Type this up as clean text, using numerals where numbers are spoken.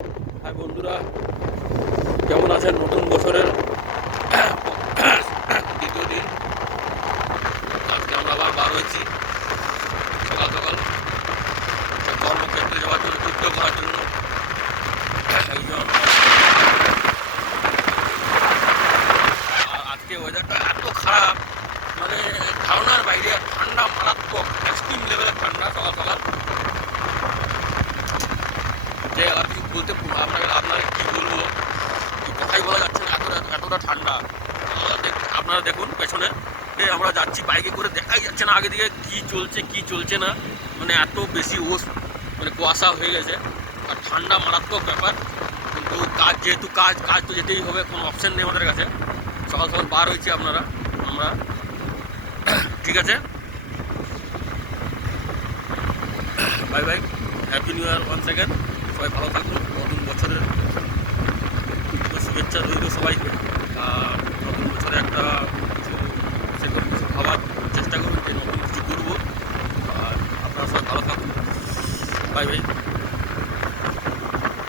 High বন্ধুরা, কেমন আছেন? নতুন বছরের দ্বিতীয় দিন। আজকে আমরা আবার বার হয়েছি সকাল সকাল কর্মক্ষেত্রে যাওয়ার জন্য, যুদ্ধ করার জন্য। একজন আজকে ওয়েদারটা এত খারাপ, মানে ধারণার বাইরে। ঠান্ডা মারাত্মক, এক্সট্রিম লেভেলের ঠান্ডা সকাল সকাল। যে আর কিছু বলতে আপনাকে কি বলবো, কথাই বলা যাচ্ছে না, এতটা ঠান্ডা। আপনারা দেখুন পেছনে আমরা যাচ্ছি বাইকে করে, দেখাই যাচ্ছে না আগে দিকে কি চলছে কি চলছে না। মানে এত বেশি মানে কুয়াশা হয়ে গেছে, আর ঠান্ডা মারাত্মক ব্যাপার। কিন্তু যেহেতু কাজ তো যেতেই হবে, কোনো অপশন নেই আমাদের কাছে। সকাল সকাল বার হয়েছি আমরা। ঠিক আছে, bye bye, happy new year one second. সবাই ভালো থাকুন, নতুন বছরের শুভেচ্ছা রইল সবাইকে। আর নতুন বছরে একটা কিছু সেরকম কিছু ভাবার চেষ্টা করুন যে নতুন কিছু করবো। আর আপনারা সবাই ভালো থাকুন, বাই বাই।